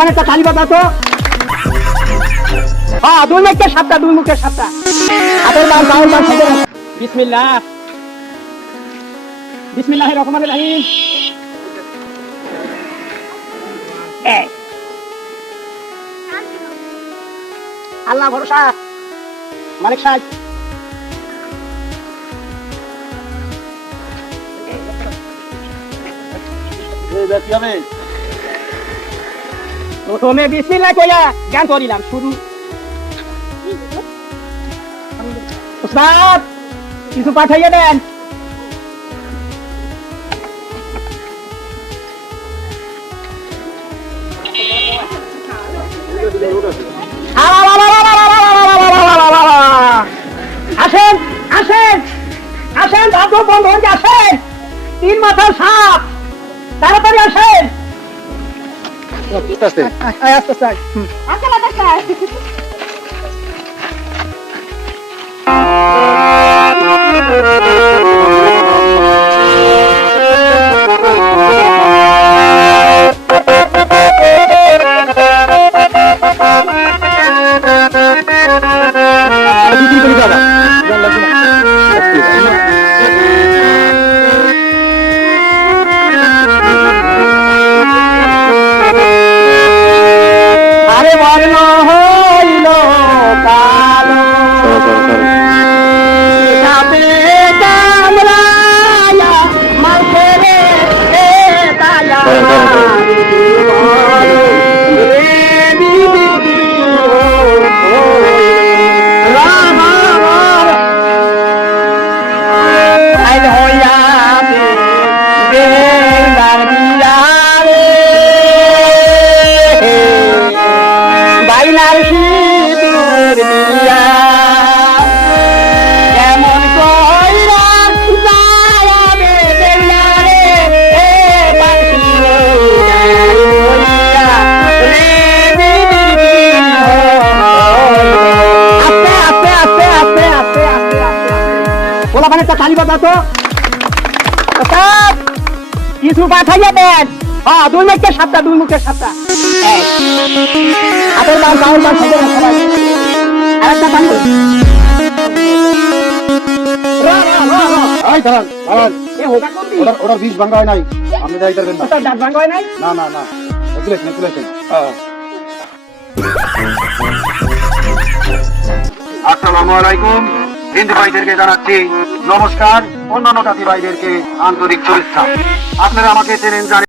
মানে একটা তালি বাজাও তো। হ্যাঁ, দুই মুখের সাতটা, দুই মুখের সাতটা। হাতের বাম, বাউল বাম সাথে। বিসমিল্লাহ, বিসমিল্লাহির রহমানির রহিম। আল্লাহ ভরসা, মালিক সাহেব। প্রথমে বিসমিল্লাহ কইয়া গান করিলাম শুরু। উস্তাদ কিছু পাঠাইয়া দেন। আসেন আসেন আসেন, রাত বন্ধ হয়ে আসেন। তিন মাথার সাপ, তাড়াতাড়ি আসেন। কিছু পাঠাইয়া দেন। হ্যাঁ, দুই মুখের সাতটা, দুই মুখের সাতটা। হাতের বাম, বাউল বাম সাথে। আরেকটা পানি। ওটার বীজ ভাঙা হয় নাই, আপনি যাই করবেন না। দাঁত ভাঙা হয় নাই? না না না, তুলেছেন তুলেছেন। আসসালামু আলাইকুম। হিন্দু ভাইদেরকে জানাচ্ছি নমস্কার, অন্যান্য জাতি ভাইদেরকে আন্তরিক শুভেচ্ছা। আপনারা আমাকে চেনেন জানেন।